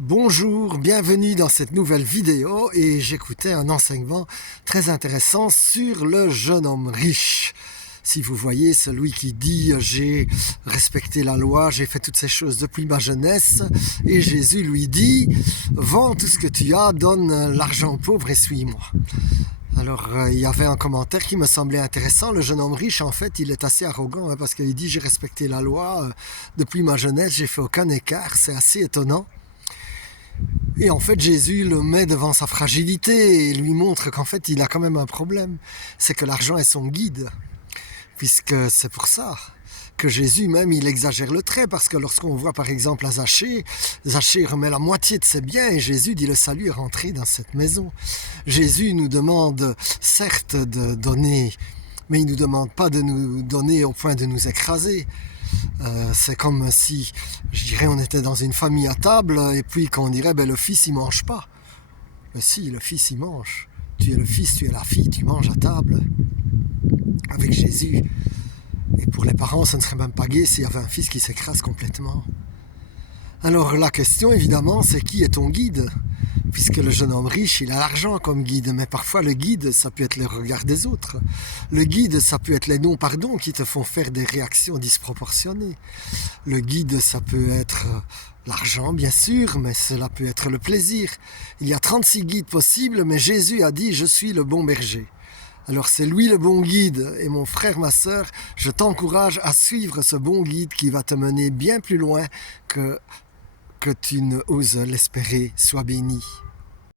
Bonjour, bienvenue dans cette nouvelle vidéo et j'écoutais un enseignement très intéressant sur le jeune homme riche. Si vous voyez celui qui dit j'ai respecté la loi, j'ai fait toutes ces choses depuis ma jeunesse, et Jésus lui dit vends tout ce que tu as, donne l'argent aux pauvres et suis-moi. Alors il y avait un commentaire qui me semblait intéressant. Le jeune homme riche, en fait, il est assez arrogant parce qu'il dit j'ai respecté la loi depuis ma jeunesse, j'ai fait aucun écart. C'est assez étonnant. Et en fait, Jésus le met devant sa fragilité et lui montre qu'en fait, il a quand même un problème. C'est que l'argent est son guide. Puisque c'est pour ça que Jésus même, il exagère le trait. Parce que lorsqu'on voit par exemple à Zachée, Zachée remet la moitié de ses biens et Jésus dit le salut est rentré dans cette maison. Jésus nous demande certes de donner, mais il ne nous demande pas de nous donner au point de nous écraser. C'est comme si, je dirais, on était dans une famille à table et puis qu'on dirait, le fils il mange pas. Mais si, le fils il mange. Tu es le fils, tu es la fille, tu manges à table avec Jésus. Et pour les parents, ce ne serait même pas gai s'il y avait un fils qui s'écrase complètement. Alors la question évidemment, c'est qui est ton guide ? Puisque le jeune homme riche, il a l'argent comme guide, mais parfois le guide, ça peut être le regard des autres. Le guide, ça peut être les non-pardons qui te font faire des réactions disproportionnées. Le guide, ça peut être l'argent, bien sûr, mais cela peut être le plaisir. Il y a 36 guides possibles, mais Jésus a dit « Je suis le bon berger ». Alors c'est lui le bon guide, et mon frère, ma sœur, je t'encourage à suivre ce bon guide qui va te mener bien plus loin que tu n'oses l'espérer. Sois béni.